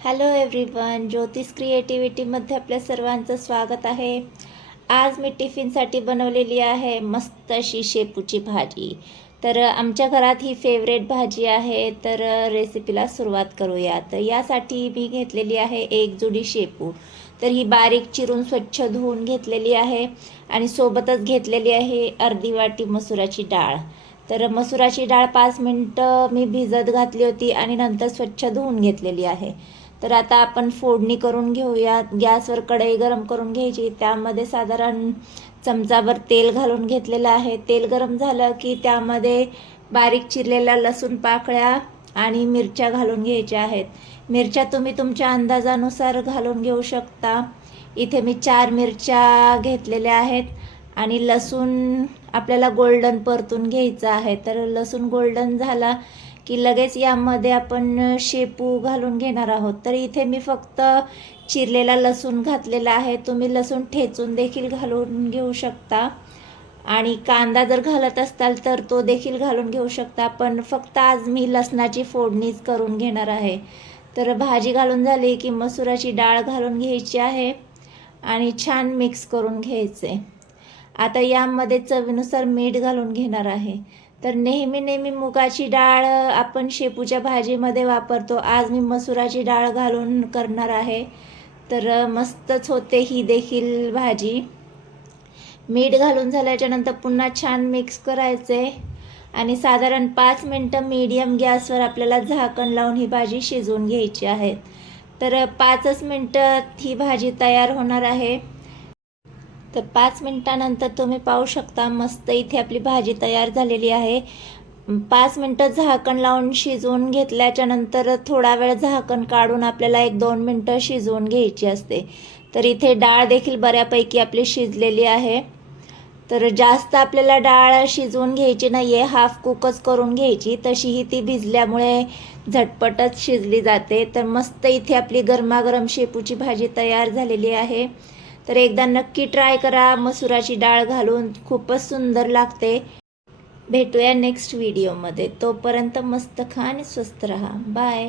Hello everyone ज्योतिष क्रिएटिव्हिटीमध्ये आपल्या सर्वांचं स्वागत आहे. आज मी टिफिनसाठी बनवलेली आहे मस्त अशी शेपूची भाजी. तर आमच्या घरात ही फेवरेट भाजी आहे तर रेसिपीला सुरुवात करूया तर यासाठी मी घेतलेली आहे एक जुडी शेपू. तर ही बारीक चिरून स्वच्छ धुवून घेतलेली आहे आणि सोबतच घेतलेली आहे अर्धी वाटी मसुराची डाळ. तर मसुराची डाळ पाच मिनटं मी भिजत घातली होती आणि नंतर स्वच्छ धुवून घेतलेली आहे. तर आता आपण फोडणी करून घेऊया गॅसवर कढई गरम करून घ्यायची. त्यामध्ये साधारण चमचाभर तेल घालून घेतलेलं आहे. तेल गरम झालं की त्यामध्ये बारीक चिरलेल्या लसूण पाकळ्या आणि मिरच्या घालून घ्यायच्या आहेत. मिरच्या तुम्ही तुमच्या अंदाजानुसार घालून घेऊ शकता. इथे मी चार मिरच्या घेतलेल्या आहेत. आणि लसूण आपल्याला गोल्डन परतून घ्यायचं आहे. तर लसूण गोल्डन झाला की लगेच यामध्ये आपण शेपू घालून घेणार आहोत. तर इथे मी फक्त चिरलेला लसूण घातलेला आहे. तुम्ही लसूण ठेचून देखील घालून घेऊ शकता. आणि कांदा जर घालत असाल तर तो देखील घालून घेऊ शकता. पण फक्त आज मी लसणाची फोडणीच करून घेणार आहे. तर भाजी घालून झाली की मसुराची डाळ घालून घ्यायची आहे. आणि छान मिक्स करून घ्यायचे. आता यामध्ये चवीनुसार मीठ घालून घेणार आहे. तर नेहमी नेहमी मुगाची डाळ आपण शेपूच्या भाजीमध्ये वापरतो. आज मी मसुराची डाळ घालून करणार आहे. तर मस्तच होते ही देखील भाजी. मीठ घालून झाल्याच्यानंतर पुन्हा छान मिक्स करायचे. आणि साधारण पाच मिनटं मीडियम गॅसवर आपल्याला झाकण लावून ही भाजी शिजवून घ्यायची आहे. तर पाचच मिनटं ही भाजी तयार होणार आहे. तर पाच मिनटानंतर तुम्ही पाहू शकता मस्त इथे आपली भाजी तयार झालेली आहे. पाच मिनटं झाकण लावून शिजवून घेतल्याच्या नंतर थोडा वेळ झाकण काढून आपल्याला एक दोन मिनटं शिजवून घ्यायची असते. तर इथे डाळ देखील बऱ्यापैकी आपली शिजलेली आहे. तर जास्त आपल्याला डाळ शिजवून घ्यायची नाही आहे हाफ कुकच करून घ्यायची. तशीही ती भिजल्यामुळे झटपटच शिजली जाते. तर मस्त इथे आपली गरमागरम शेपूची भाजी तयार झालेली आहे. तर एकदा नक्की ट्राय करा. मसुराची डाळ घालून खूपच सुंदर लागते. भेटूया नेक्स्ट व्हिडिओमध्ये तोपर्यंत मस्त खा आणि स्वस्त रहा. बाय